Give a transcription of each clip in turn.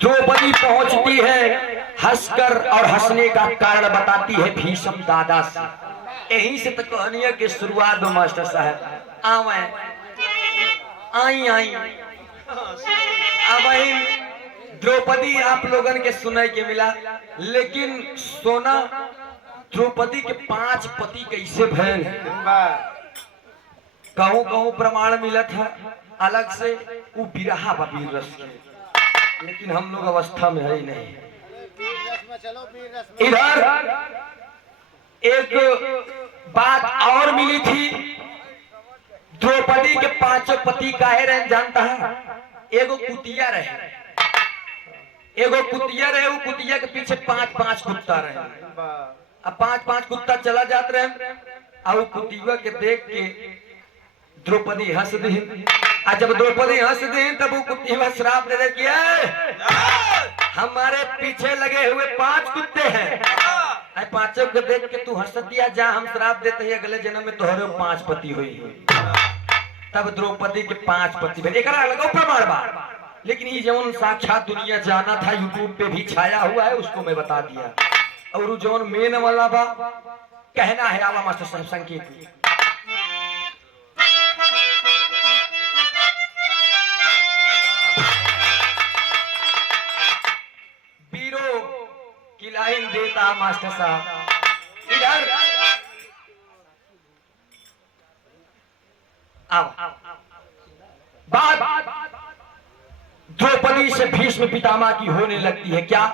द्रौपदी पहुंचती है, हंसकर और हंसने का कारण बताती है भीष्म दादा से। यहीं से तो कहानियों की शुरुआत हो मास्टर साहब। आवे आई आई अब द्रौपदी आप लोगन के सुने के मिला, लेकिन सोना द्रौपदी के 5 पति कैसे भैल है कहूँ कहूँ प्रमाण मिलत है अलग से। वो बिरहा बबीर रस के, लेकिन हम लोग अवस्था में है ही नहीं। इधर एक बात और मिली थी, द्रौपदी के 5 पति काहे रहे जानता है? एगो कुतिया रहे, एगो कुतिया रहे, वो कुतिया के पीछे 5-5 कुत्ता रहे। अब 5-5 कुत्ता चला जाते रहे, और कुतिया के देख के द्रौपदी हंस दी। जब द्रौपदी हंस दी तब वो कुतिया श्राप दे कि हमारे पीछे लगे हुए 5 कुत्ते हैं, 5 को देख के तू हंस दिया, जा हम श्राप देते हैं अगले जन्म में तोहरे 5 पति हुई। तब द्रौपदी के 5 पति भेजे लगो प्रमाण बा। लेकिन ये जौन साक्षात दुनिया जाना था, यूट्यूब पे भी छाया हुआ है, उसको मैं बता दिया। और जौन मेन वाला बा कहना है आवा मास्टर साहब संकेत बीरो की लाइन देता मास्टर साहब। इधर बात द्रौपदी से भीष्म पितामह की होने लगती है। क्या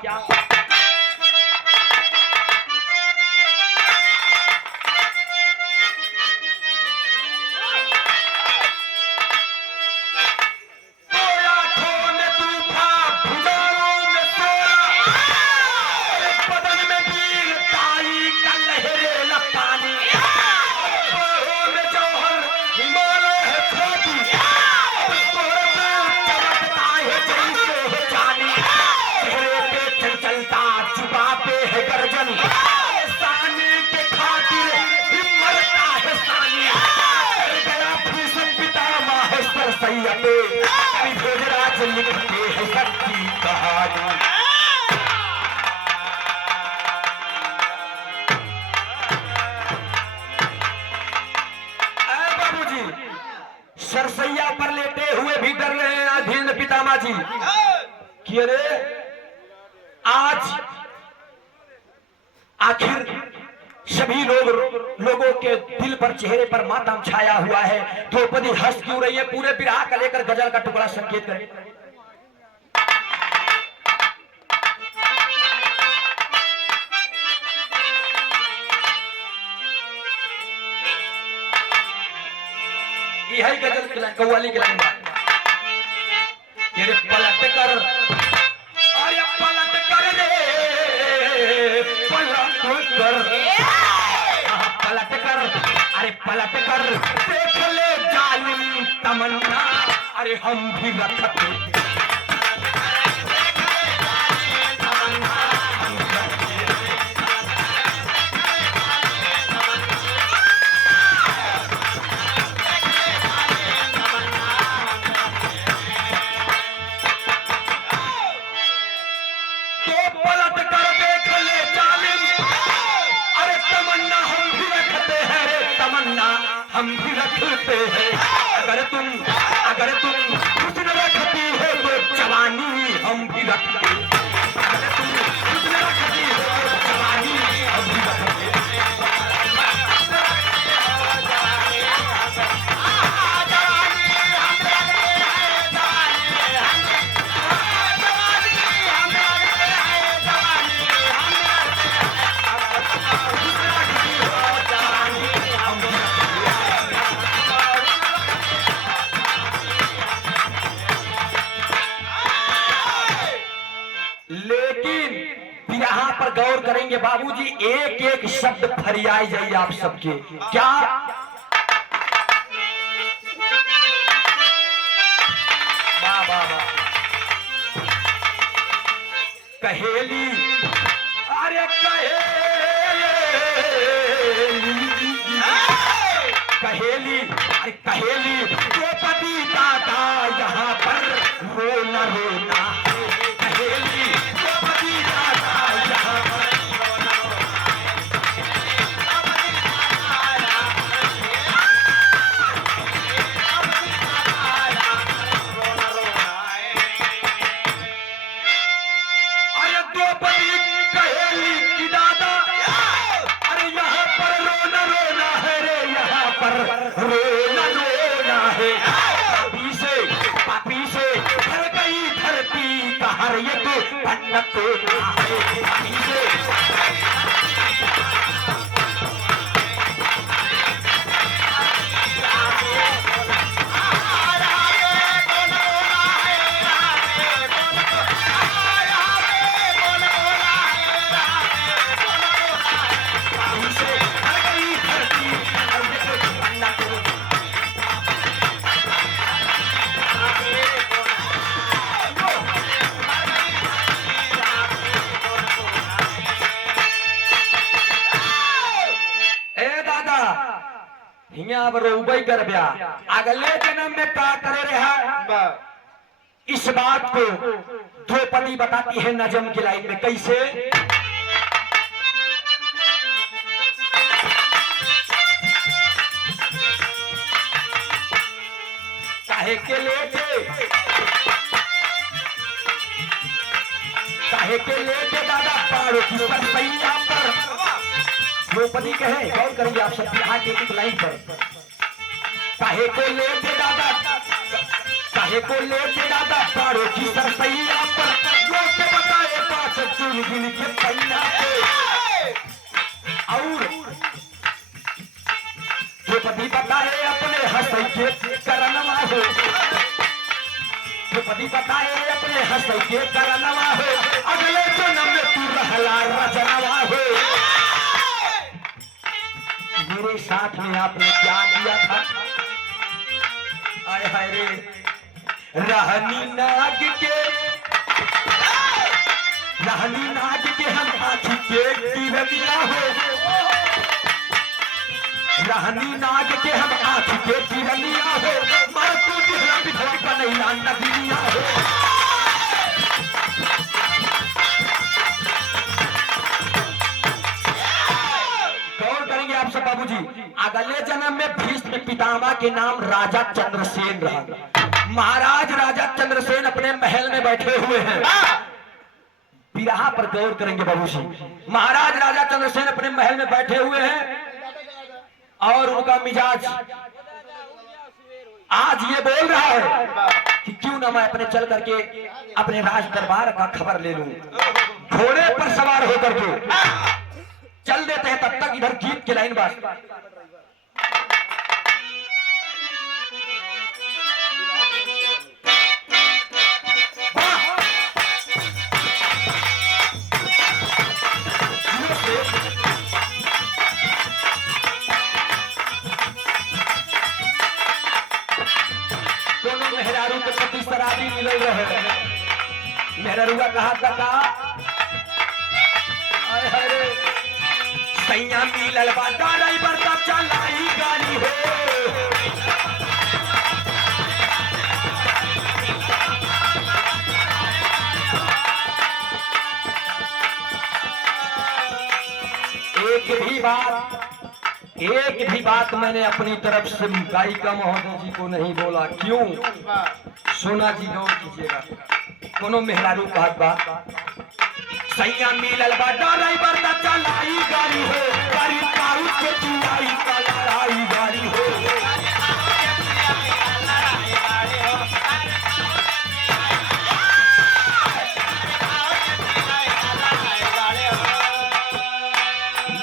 लिखते हैं सबकी कहानी। बाबूजी सरसैया पर लेटे हुए भी डर रहे हैं अधीन पितामह जी कि अरे आज आखिर सभी लोगों के दिल पर चेहरे पर मातम छाया हुआ है। द्रौपदी हंस क्यों रही है? पूरे बिरहा का लेकर गजल का टुकड़ा संकेत करें। यही गजल कव्वाली की लाइन ये पलट कर और ये पलट कर रे पलट कर पलट कर अरे पलट कर देख ले जालिम तमन्ना अरे हम भी रखते हम भी रखते हैं। अगर तुम खुद न रखती हो तो जवानी हम भी रखते हैं। अगर तुम खुद न रखती हो तो जवानी हम भी रखते हैं। लेकिन यहाँ पर गौर करेंगे बाबूजी, एक एक शब्द फरियाई जाइए आप सबके। क्या कहेली अरे कहेली अरे कहेली द्रौपदी दादा यहाँ पर रोना रोना कहेली पर ये तो पन्नत हियां रोबई कर ब्या अगले जन्म में का करे रहा। इस बात को द्रौपदी बताती है नजम की लाइन में कैसे। काहे के लेके दादा पारो की सैया पर द्रौपदी कहे, गौर करेंगे आप सब आगे एक लाइन पर। काहे को लेके दादा पारो की सरसैया पर लोग बताए पास चुन गिन के पैना पे। और द्रौपदी बताए अपने हंसई के करनवा हो, द्रौपदी बताए अपने हंसई के करनवा हो, अगले जन्म में तू रहला रचनवा हो। मेरे साथ में आपने क्या किया था। आय हाय रे रहनी नाग के हम आँखी के टिरनिया हो, रहनी नाग के हम आँखी के टिरनिया हो, मार तू दिखला बिखरा बनैला नदिया हो। आप सब बाबूजी अगले जन्म में भीष्म पितामह के नाम राजा चंद्रसेन रहा। महाराज राजा चंद्रसेन अपने महल में बैठे हुए हैं। बिरहा पर गौर करेंगे बाबूजी। महाराज राजा चंद्रसेन अपने महल में बैठे हुए हैं और उनका मिजाज आज ये बोल रहा है कि क्यों ना मैं अपने चल करके अपने राज दरबार का खबर ले लूं। घोड़े पर सवार होकर के चल देते हैं। तब तक इधर गीत की लाइन बात। दोनों मेहरारू के पति शराबी मिले रहे। मेहरारूआ कहा था का सैया मिलल बा ड्राइवर का चलाई गाड़ी हो। एक भी बात मैंने अपनी तरफ से गायिका महोदय जी को नहीं बोला। क्यों? सोना जी गौर कीजिएगा। कोनो मेहरारू कहत बा सैया मिलल बा ड्राइवर का चलाई गाड़ी हो, गाड़ी कारू के चुराई का लड़ाई गाड़ी हो।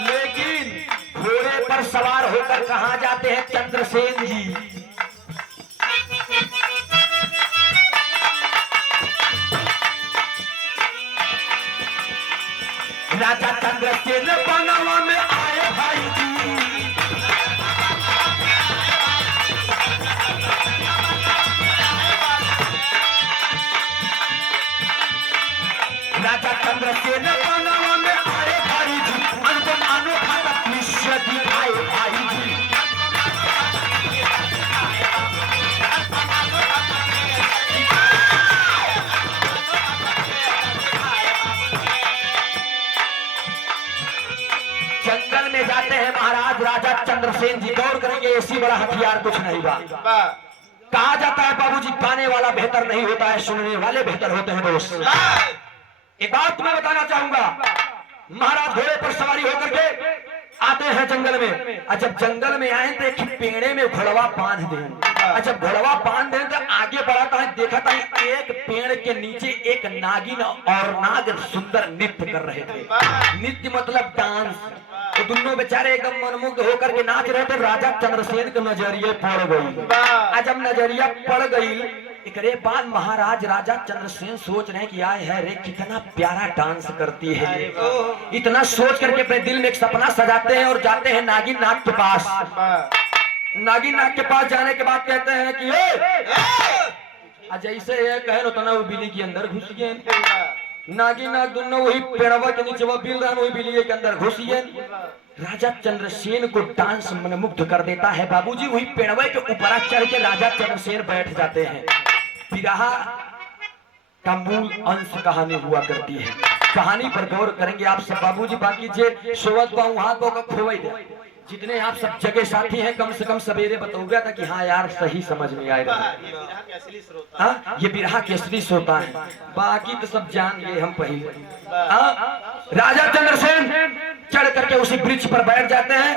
लेकिन घोड़े पर सवार होकर कहाँ जाते हैं चंद्रसेन जी। राजा चंद्रसेन बनवा में आए भाई जी। राजा चंद्रसेन बनवा में आए भाई जी। उनको अनोखा दृश्य दिखाए भाई जी। जंगल में जाते हैं महाराज राजा चंद्रसेन जी। गौर करेंगे ऐसी बड़ा हथियार कुछ नहीं बा। कहा जाता है बाबूजी गाने वाला बेहतर नहीं होता है, सुनने वाले बेहतर होते हैं दोस्त। एक बात मैं बताना चाहूंगा। महाराज घोड़े पर सवारी होकर के आते हैं जंगल में, और जब जंगल में आए तो एक पेड़े में घोड़वा बांध दें। जब घोड़वा बांध दे तो आगे बढ़ाता है, देखा था एक पेड़ के नीचे एक नागिन और नाग सुंदर नृत्य कर रहे थे। नृत्य मतलब डांस। तो दोनों बेचारे एकदम मनमुग्ध होकर के नाच रहे थे। राजा चंद्रसेन के नजरिए पड़ गई। जब नजरिया पड़ गई एकरे बाद महाराज राजा चंद्रसेन सोच रहे कि आए है रे कितना प्यारा डांस करती है। इतना सोच करके अपने दिल में एक सपना सजाते हैं और जाते हैं नागिन नाग के पास। नागिन नाग के पास जाने के बाद कहते हैं कि जैसे ये कहे उतना वो बिल्ली के अंदर घुस गए। नागिन नाग दोनों वही पेड़वा के नीचे वो बिल रहा वही बिल्ली के अंदर घुस गए। राजा चंद्रसेन को डांस मनमुग्ध कर देता है। बाबूजी वही पेड़वे के ऊपर चढ़ के राजा चंद्रसेन बैठ जाते हैं। विरहा का मूल अंश कहानी हुआ करती है। कहानी पर गौर करेंगे आप सब बाबूजी। बाकी जे सोवत पाऊं हाथ को खोवे दे। जितने आप सब जगह साथी हैं कम से कम सवेरे बताऊंगा था कि हाँ यार सही समझ में आएगा। हाँ ये बिरहा के असली श्रोता है। बाकी तो सब जान गए हम पहले। राजा चंद्रसेन चढ़ करके उसी वृक्ष पर बैठ जाते हैं।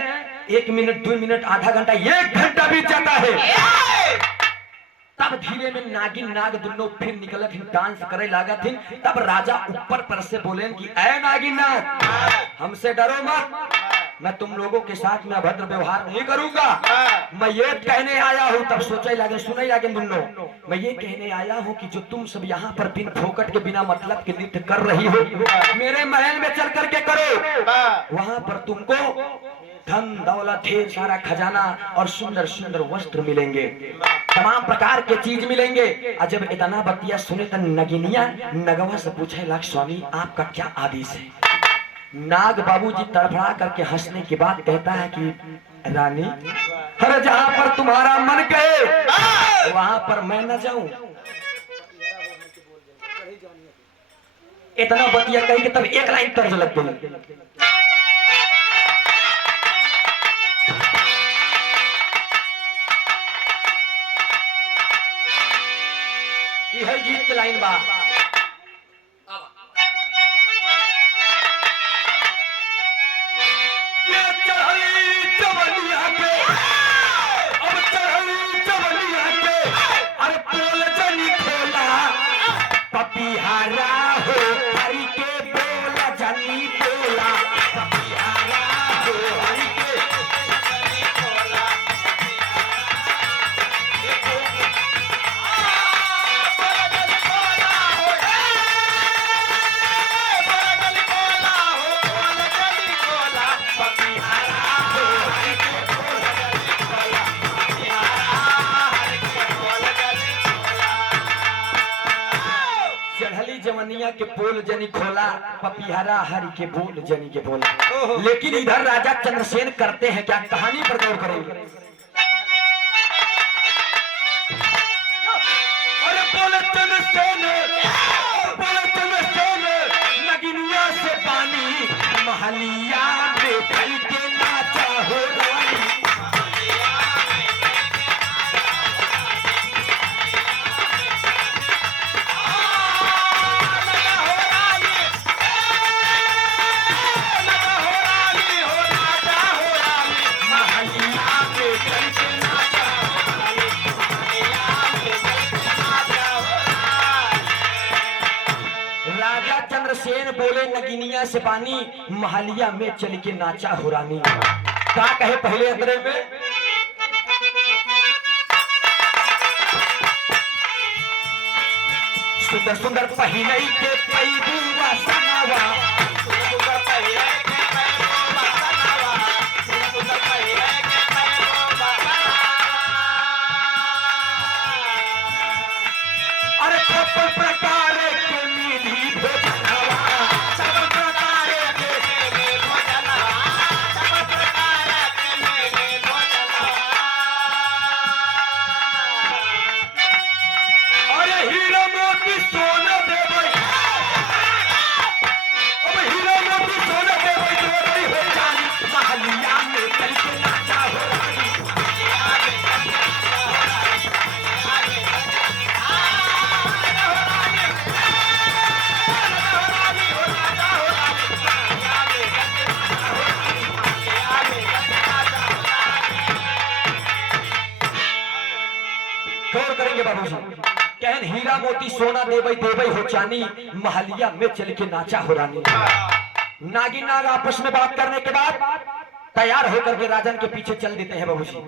1 मिनट 2 मिनट आधा घंटा 1 घंटा बीत जाता है। तब धीरे में नागिन नाग दोनों फिर निकल डांस करे लगा थे। तब राजा ऊपर पर से बोले कि ऐ नागिन नाग हमसे डरो मत, मैं तुम लोगों के साथ में अभद्र व्यवहार नहीं करूंगा। मैं ये कहने आया हूँ। तब सोचे लगे सुने लगे दोनों, मैं ये कहने आया हूँ कि जो तुम सब यहाँ पर बिन फोकट के बिना मतलब के नृत्य कर रही हो मेरे महल में चल करके करो। वहां पर तुमको धन दौलत ढेर सारा खजाना और सुंदर सुंदर वस्त्र मिलेंगे, तमाम प्रकार के चीज मिलेंगे। और जब इतना बतिया सुने तो नगिनिया नगवा से पूछे लाख स्वामी आपका क्या आदेश है। नाग बाबूजी तड़फड़ा करके हंसने के बाद कहता है कि रानी हर जहां पर तुम्हारा मन कहे वहां पर मैं न जाऊं। इतना बतिया कही कि तब एक लाइन तर्ज लग गई। यह गीत की लाइन बा। जवनिया के बोल जनी खोला पपिहरा हरि के बोल जनी के बोला। लेकिन इधर राजा चंद्रसेन करते हैं क्या, कहानी पर गौर करेंगे। अरे बोले चंद्रसेन नगिनिया से पानी महलिया में फल के नाचा हो रानी। चंद्रसेन बोले नगिनिया से पानी महलिया में चल के नाचा हो रानी। क्या कहे पहले अंतरे में सुंदर सुंदर पहिनई के पैदुआ सनावा अरे सब प्रकार के मिली मोती सोना देवई देवई हो चानी, महलिया में चल के नाचा हो रानी। नागिन नाग आपस में बात करने के बाद तैयार होकर के राजन के पीछे चल देते हैं बाबूजी।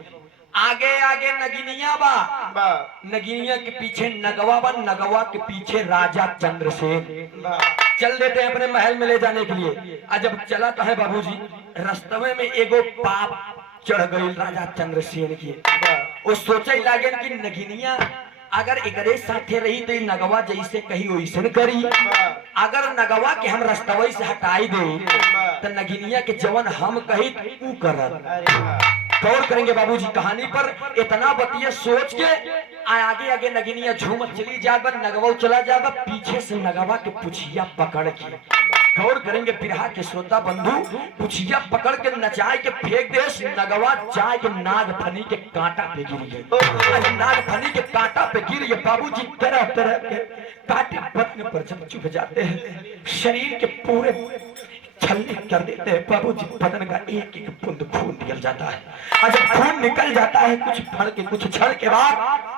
आगे आगे नगिनिया बा, नगिनिया के पीछे नगवा बा, नगवा के पीछे राजा चंद्रसेन चल देते हैं अपने महल में ले जाने के लिए। और जब चला तो है बाबूजी, रास्ते में एगो पाप चढ़ गई राजा चंद्रसेन की। वो सोचे लागे कि नगिनिया अगर एकरे साथे रही तो नगवा जैसे कही वैसे करी, अगर नगवा के हम रस्तवई से हटाई दे तो नगिनिया के जवन हम कही तू कर। गौर करेंगे बाबूजी कहानी पर। इतना बतिया सोच के आगे आगे नगिनिया झूमत चली जाएगा, नगवा चला जाएगा, पीछे से नगवा के पुछिया पकड़ के। गौर करेंगे बिरहा के श्रोता बंधु, पुछिया पकड़ के नचाए के फेंक दे, नगवा जाए के नागफनी के कांटा पे गिर गए। नागफनी के कांटा पे गिर गए बाबूजी, तरह तरह के कांटे बदन पर जब चुभ जाते हैं, शरीर के पूरे छलनी कर देते हैं बाबूजी। बदन का एक एक बूंद खून निकल जाता है। और जब खून निकल जाता है कुछ फड़ के कुछ क्षण के बाद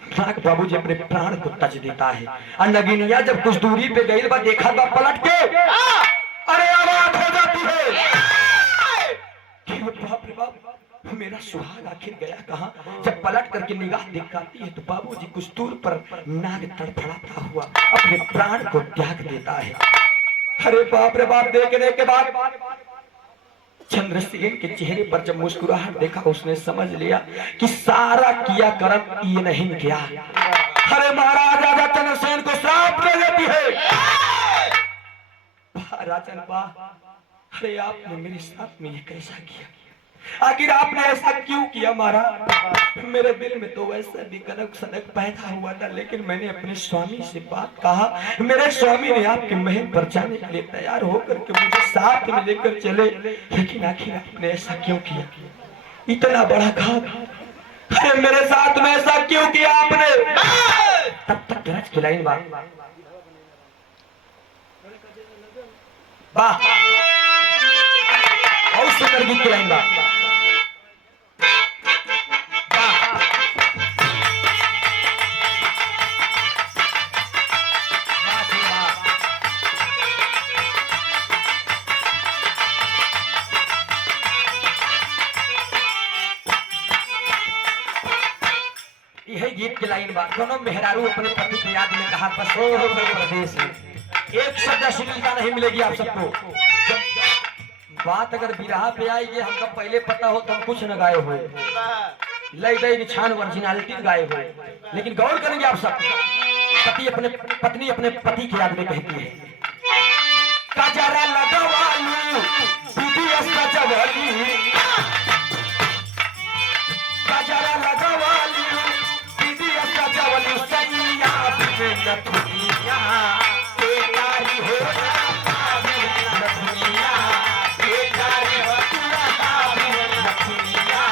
नाग बाबूजी अपने प्राण को तज देता है। और नगिनिया जब कुछ दूरी पे गई बा, देखा बा पलट के, अरे आवाज हो जाती है कि बाप रे बाप, मेरा सुहाग आखिर गया कहाँ। जब पलट करके निगाह दिखाती है तो बाबूजी कुछ दूर पर नाग तड़फड़ाता हुआ अपने प्राण को त्याग देता है। अरे बाप रे बाप, देखने के बाद चंद्रसेन के चेहरे पर जब मुस्कुराहट देखा, उसने समझ लिया कि सारा किया कर्म ये नहीं किया। अरे महाराज राजा चंद्रसेन को श्राप दे देती है। राजन वाह, अरे आपने मेरे साथ में ये कैसा किया, आखिर आपने ऐसा क्यों किया महाराज। मेरे दिल में तो वैसा भी कनक सनक पैदा हुआ था, लेकिन मैंने अपने स्वामी से बात कहा, मेरे स्वामी ने आपके महल पर जाने के लिए तैयार होकर के मुझे साथ में लेकर चले, लेकिन आखिर आपने ऐसा क्यों किया, इतना बड़ा घात, अरे मेरे साथ में ऐसा क्यों किया आपने। तब तक गरज की लाइन वाह और सुंदर गीत की लाइन वाह। यही गीत की लाइन बात, दोनों मेहरारू अपने पति की याद में कहा बस हो प्रदेश में एक शब्द अश्लीलता नहीं मिलेगी आप सबको। बात अगर बिरहा पे आएगी, हमको पहले पता हो तो हम कुछ न गाए हुए, लय गई छान ओरिजिनलिटी गाए हुए, लेकिन गौर करेंगे आप सब, पत्नी अपने पति की याद में कहती है, काजरा लगवालू दीदी सजवली, काजरा लगवालू दीदी सजवली, सैया बिन नथुनिया बेकारी हो नथुनिया, बेकारी हो नथुनिया।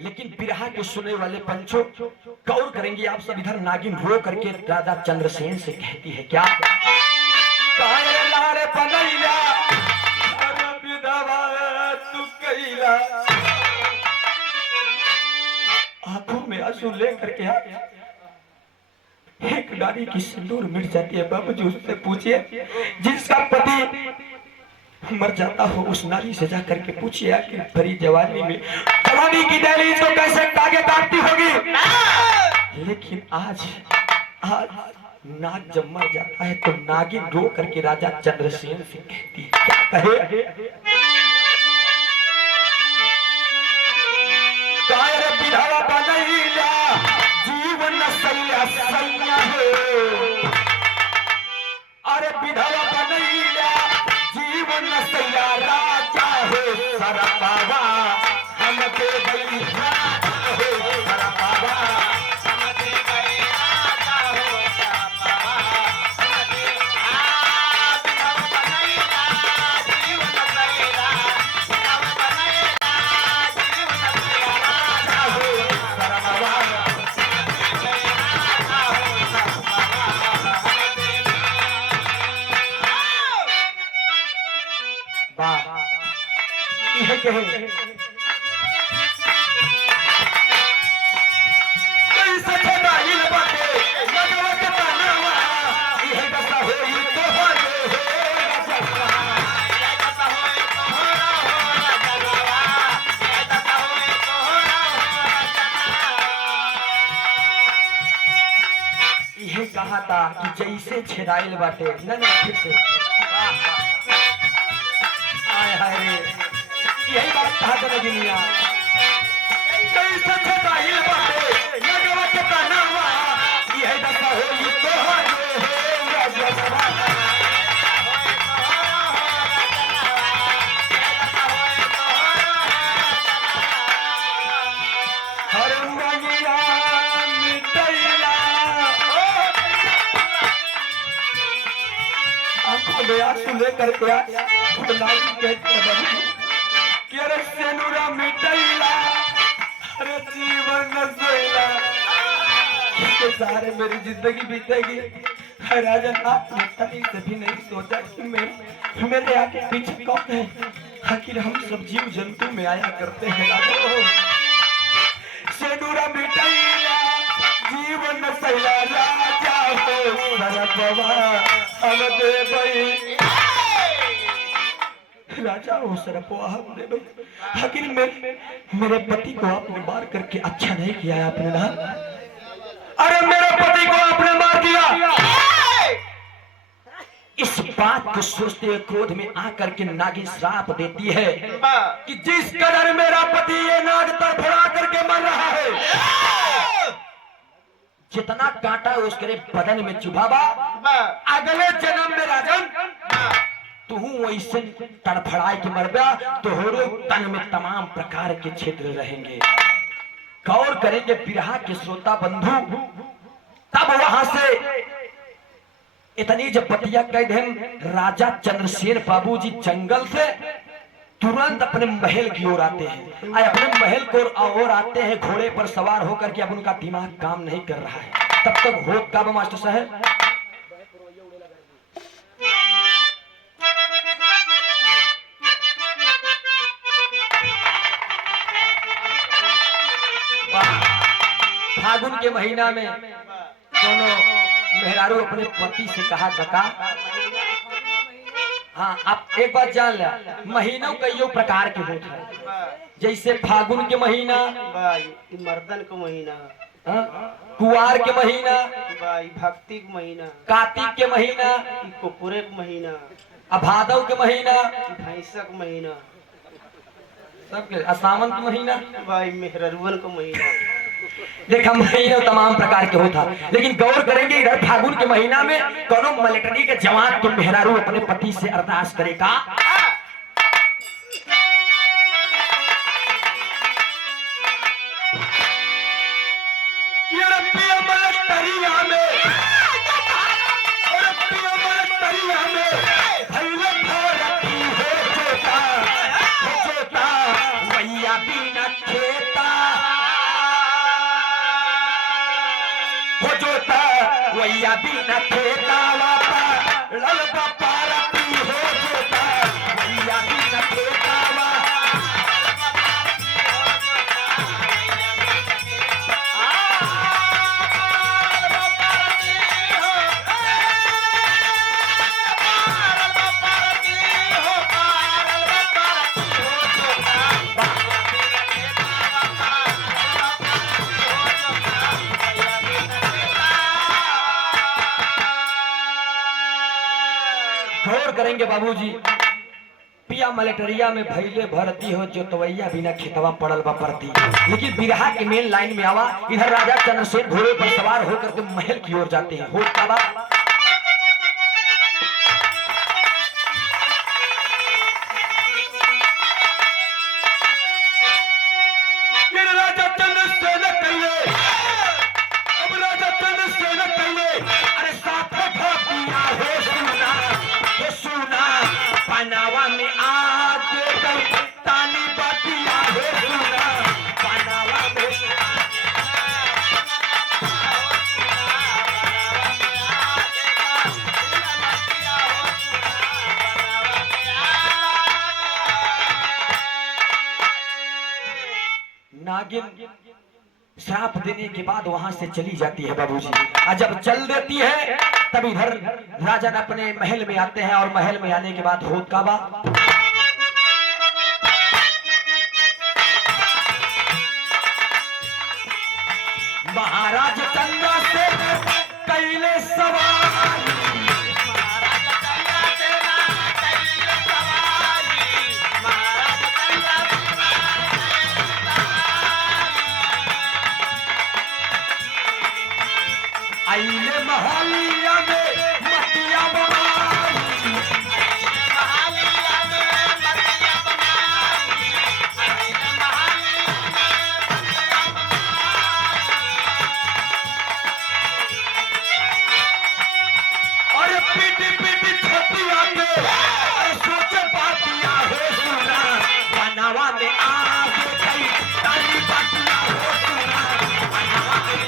लेकिन बिरहा के सुनने वाले पंचों गौर करेंगे आप सब, इधर नागिन रो करके राजा चंद्रसेन से कहती है क्या, आंखों में आंसू लेकर के एक नारी की सिंदूर मिट जाती है। बाबूजी उससे पूछिए, जिसका पति मर जाता हो उस नारी से जाकर के पूछिए कि भरी जवानी में जवानी की दहलीज को कैसे कागे काटती होगी। लेकिन आज नाग जब मर जाता है तो नागिन रो करके राजा चंद्रसेन से कहती है, क्या कहे, विधवा बनैया जीवन सैया सैया हो, अरे विधवा बनैया जीवन सैया राजा हो सरपावा, हम के गई राजा हो सरपावा, हम के गई राजा हो सरपावा, हम के विधवा बनैया जीवन सैया, विधवा बनैया जीवन सैया राजा हो सरपावा। के है कैसे छदाइल बाटे नगवा के तनावा इहे दशा होई तोहरे हो राजनवा इहे दशा होई तोहरा हो राजनवा इहे दशा होई तोहरा हो राजनवा इहे कहा था कि जैसे छेदाइल बाटे न फिर से हाय हाय रे यही बात कहा था नगिनिया कैसे छदाइल बाटे नगवा के तनावा इहे दशा होई तोहरे हो राजनवा हर मंगिया मिटैला आंखों में आंसू लेकर के खुदनाई के कदम के रे सेनुरा मिटैला अरे जीवन नजैला इसके सहारे मेरी जिंदगी बीतेगी। राजन आपने कभी से भी नहीं सोचा कि मेरे आगे पीछे कौन है। आखिर हम सब जीव जंतु में आया करते हैं राजन सेनुरा मिटैला जीवन नजैला राजा हो सरपवा हम देबई राजा हो सरपवा हम देबई। आखिर मेरे पति को आपने मार करके अच्छा नहीं किया है आपने ना। अरे मेरे पति को आपने मार दिया। इस बात को सोचते हुए क्रोध में आकर के नागिन श्राप देती है कि जिस कदर मेरा पति ये नाग तड़फड़ा करके मर रहा है जितना कांटा उसके बदन में चुभावा अगले जन्म में राजन तू वैसे तड़फड़ाए के मरबा तो होरो तन में तमाम प्रकार के छिद्र रहेंगे। गौर करेंगे बिरहा के श्रोता बंधु तब वहां से इतनी जब बतिया कह दें राजा चंद्रसेन बाबूजी जंगल से तुरंत अपने महल की ओर आते हैं। अपने महल को और आते हैं घोड़े पर सवार होकर के अब उनका दिमाग काम नहीं कर रहा है। तब तक हो कब मास्टर साहब फागुन के महीना में दोनों मेहरारू अपने पति से कहा काका हाँ आप एक बात जान लिया महीनों कई प्रकार के होते हैं। जैसे फागुन के महीना मर्दन का महीना कुआर के महीना भक्ति के महीना कार्तिक के महीना कुकुरे के महीना भादव के महीना भैंसक महीना सबके सावन के महीना भाई मेहररुवन का महीना देखा महीने तमाम प्रकार के होता। लेकिन गौर करेंगे इधर फागुन के महीना में कोनो मिलिट्री के जवान के मेहरारू अपने पति से अरदास करेगा वैया बिना खेतावा ललबा पारती हो जोता वैया बिना खेतावा गौर करेंगे बाबूजी पिया मलेटरिया में भैले भरती हो जो तवैया बिना खेतवा पड़ल बा परती। लेकिन बिरहा के मेन लाइन में आवा इधर राजा चंद्रसेन घोड़े पर सवार होकर के महल की ओर जाते हैं। हो काबा पनावा में आज तानी बतिया हो सुना पनावा में नागिन श्राप देने के बाद वहां से चली जाती है बाबूजी। और जब चल देती है तब इधर राजन अपने महल में आते हैं और महल में आने के बाद होत का बा महाराज चंद्र से कैले सवार आइले महलिया में मटिया बनाई और पीटी पीटी छतिया के और सोचे बातिया हो सुना बनावा में आगे कई ताली बातिया हो सुना बनावा में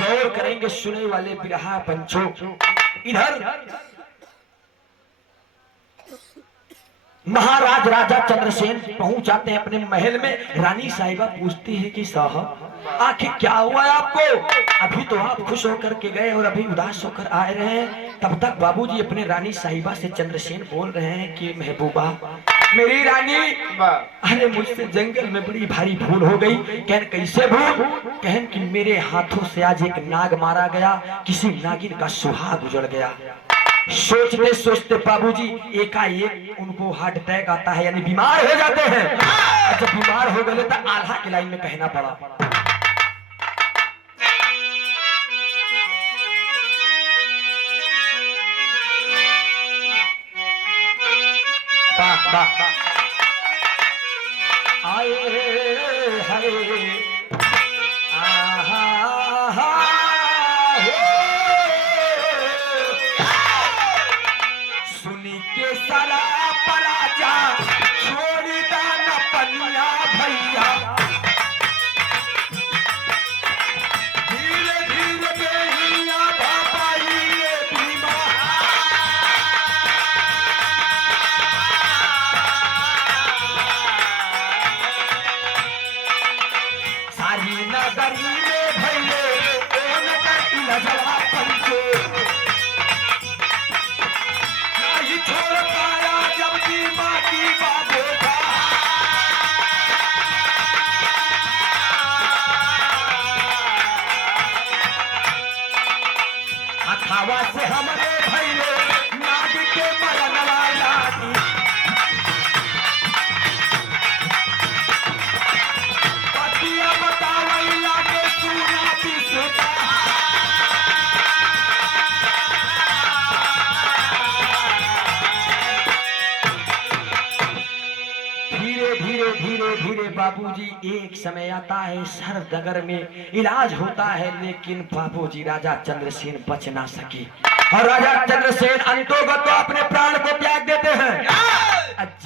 गौर करेंगे सुने वाले बिरहा पंचों। इधर महाराज राजा चंद्रसेन पहुंच जाते हैं अपने महल में। रानी साहिबा पूछती है कि साहब आखिर क्या हुआ है आपको? अभी तो आप खुश होकर के गए और अभी उदास होकर आए रहे हैं। तब तक बाबूजी अपने रानी साहिबा से चंद्रसेन बोल रहे हैं कि महबूबा मेरी रानी, अरे मुझसे जंगल में बड़ी भारी भूल हो गई। कहन कैसे भूल? कहन कि मेरे हाथों से आज एक नाग मारा गया, किसी नागिन का सुहाग उजड़ गया। सोचते सोचते बाबूजी एकाएक उनको हार्ट अटैक आता है, यानी बीमार हो जाते हैं। और जब बीमार हो गए तो आल्हा की लाइन में कहना पड़ा। वाह वाह आए हरे आहा सुनी के सारा पराजा छोड़ी दाना पनिया भैया धीरे धीरे बेहिया बाबाई बीमा सारी नगरी में भैले ओन का इलजवा पंचे नहीं छोड़ पाया जब की माटी बाबू था। अखावा से हमारे भैले नाग के मरन वाला दी पतिया बतावैला के सुना पिसता धीरे धीरे धीरे धीरे बाबूजी एक समय आता है शहर नगर में इलाज होता है, लेकिन बाबूजी राजा चंद्रसेन बच ना सके और राजा चंद्रसेन अंतोगत तो अपने प्राण को त्याग देते हैं।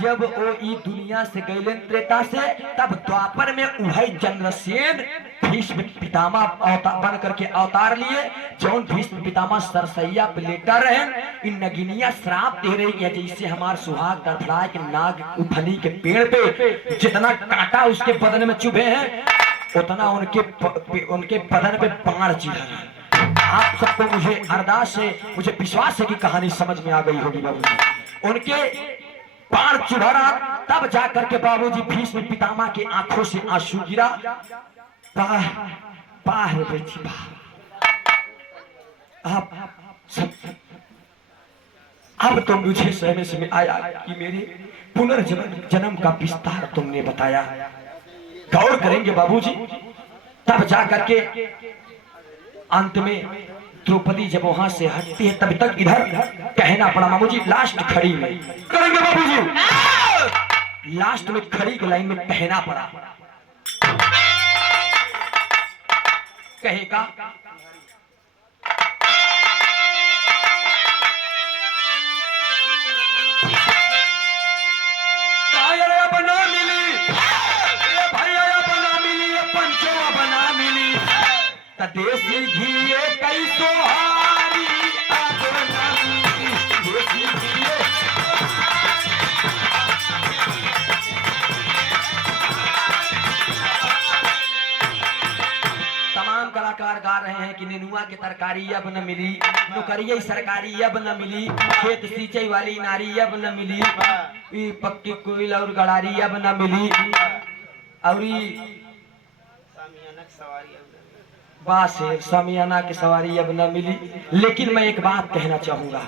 जब वो ई दुनिया से गए त्रेता से, तब द्वापर में उभय चंद्रसेन भीष्म पितामह बन करके अवतार लिए। जौन भीष्म पितामह सरसैया पे लेटा रहे, इन नगिनिया श्राप दे रही है जैसे हमार सुहाग तड़फड़ाए के नाग उफनी के पेड़ पे जितना कांटा उसके बदन में चुभे हैं उतना उनके बदन पे बाण चिढ़ा है। आप सबको मुझे अरदास से मुझे विश्वास है कि कहानी समझ में आ गई होगी बाबूजी। उनके बाण चुभा रहा, तब जाकर के बाबूजी भीष्म पितामह की आंखों से आंसू गिरा। पाह बेटी आप सब अब तो मुझे समझ में आया कि मेरे पुनर्जन्म का विस्तार तुमने बताया। गौर करेंगे बाबूजी। तब जाकर के अंत में द्रौपदी जब वहां से हटती है, तब तक इधर कहना पड़ा मामूजी लास्ट खड़ी में करेंगे बाबूजी। लास्ट में खड़ी की लाइन में कहना पड़ा, कहेगा कायर अब ना मिली, ए भैया अब ना मिली, ए पंचो अब ना मिली, त देसी घी कई सोहारी अब ना मिली, देसी घी तमाम कलाकार गा रहे हैं कि नेनुआ की तरकारी अब न मिली, नौकरिया सरकारी अब न मिली, खेत सिंचाई वाली नारी अब न मिली, ई पक्की कोयल और गड़ारी अब न मिली, और बास सामियाना की सवारी अब न मिली। लेकिन मैं एक बात कहना चाहूंगा,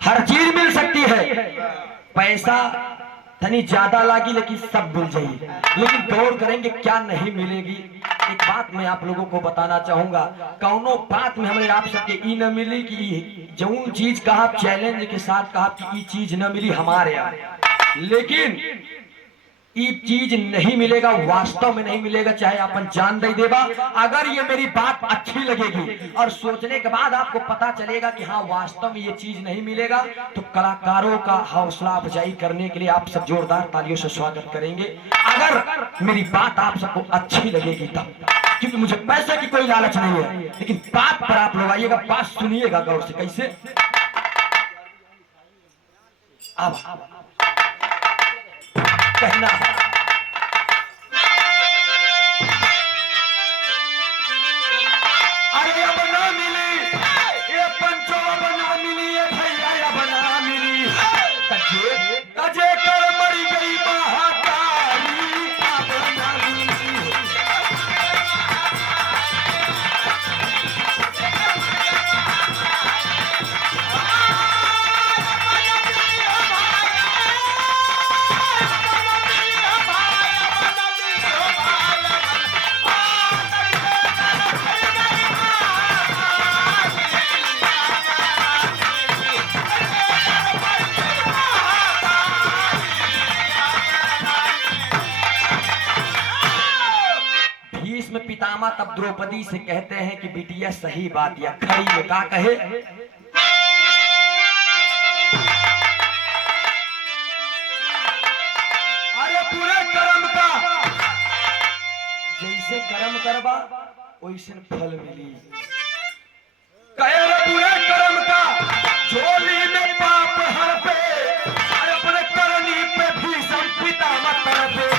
हर चीज मिल सकती है, पैसा तनी ज्यादा लागी लेकिन सब मिल जाएगी, लेकिन दौड़ करेंगे क्या नहीं मिलेगी। एक बात मैं आप लोगों को बताना चाहूंगा, कौनो बात में हमें आप सबके ई न मिली कि जौन चीज कहा चैलेंज के साथ कहा कि ई चीज न मिली हमारे यहाँ, लेकिन ई चीज नहीं मिलेगा, वास्तव में नहीं मिलेगा, चाहे अपन जान दे देगा। अगर ये मेरी बात अच्छी लगेगी और सोचने के बाद आपको पता चलेगा कि हाँ वास्तव में ये चीज नहीं मिलेगा, तो कलाकारों का हौसला अफजाई करने के लिए आप सब जोरदार तालियों से स्वागत करेंगे। अगर मेरी बात आप सबको अच्छी लगेगी तब, क्योंकि मुझे पैसे की कोई लालच नहीं है, लेकिन बात पर आप लोग आइएगा, बात सुनिएगा गौर से। कैसे अब कहना अरे अब ना मिली, ये पंचो अब ना मिली, ये भैया अब ना मिली, तजे कर मरी गई महाकाली अब ना मिली। भीष्म पितामह तब द्रौपदी से कहते हैं कि बिटिया सही बात या खरी में का कहे, अरे पूरे कर्म का जैसे कर्म करबा वैसे फल मिली, कहे रे पूरे कर्म का झोली में पाप हर पे, अरे अपने करनी पे भीष्म पितामह तर पे।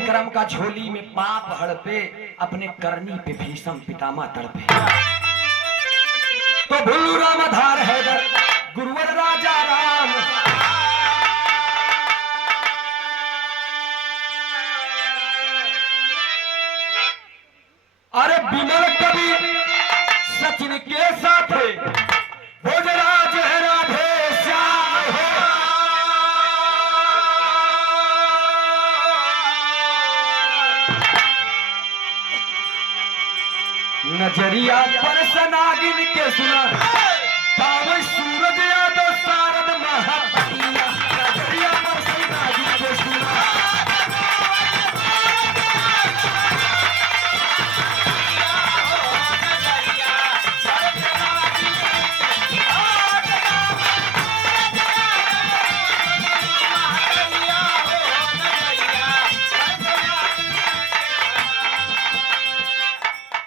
कर्म का झोली में पाप हड़पे, अपने करनी पे भीष्म पितामह तड़पे। तो भुल्लू राम धार हैदर गुरुवर राजा राम, अरे विमल कवि सचिन के साथ भोजराज है राधे श्याम हो। नजरिया पर सनागिन के सुना पावे सूरज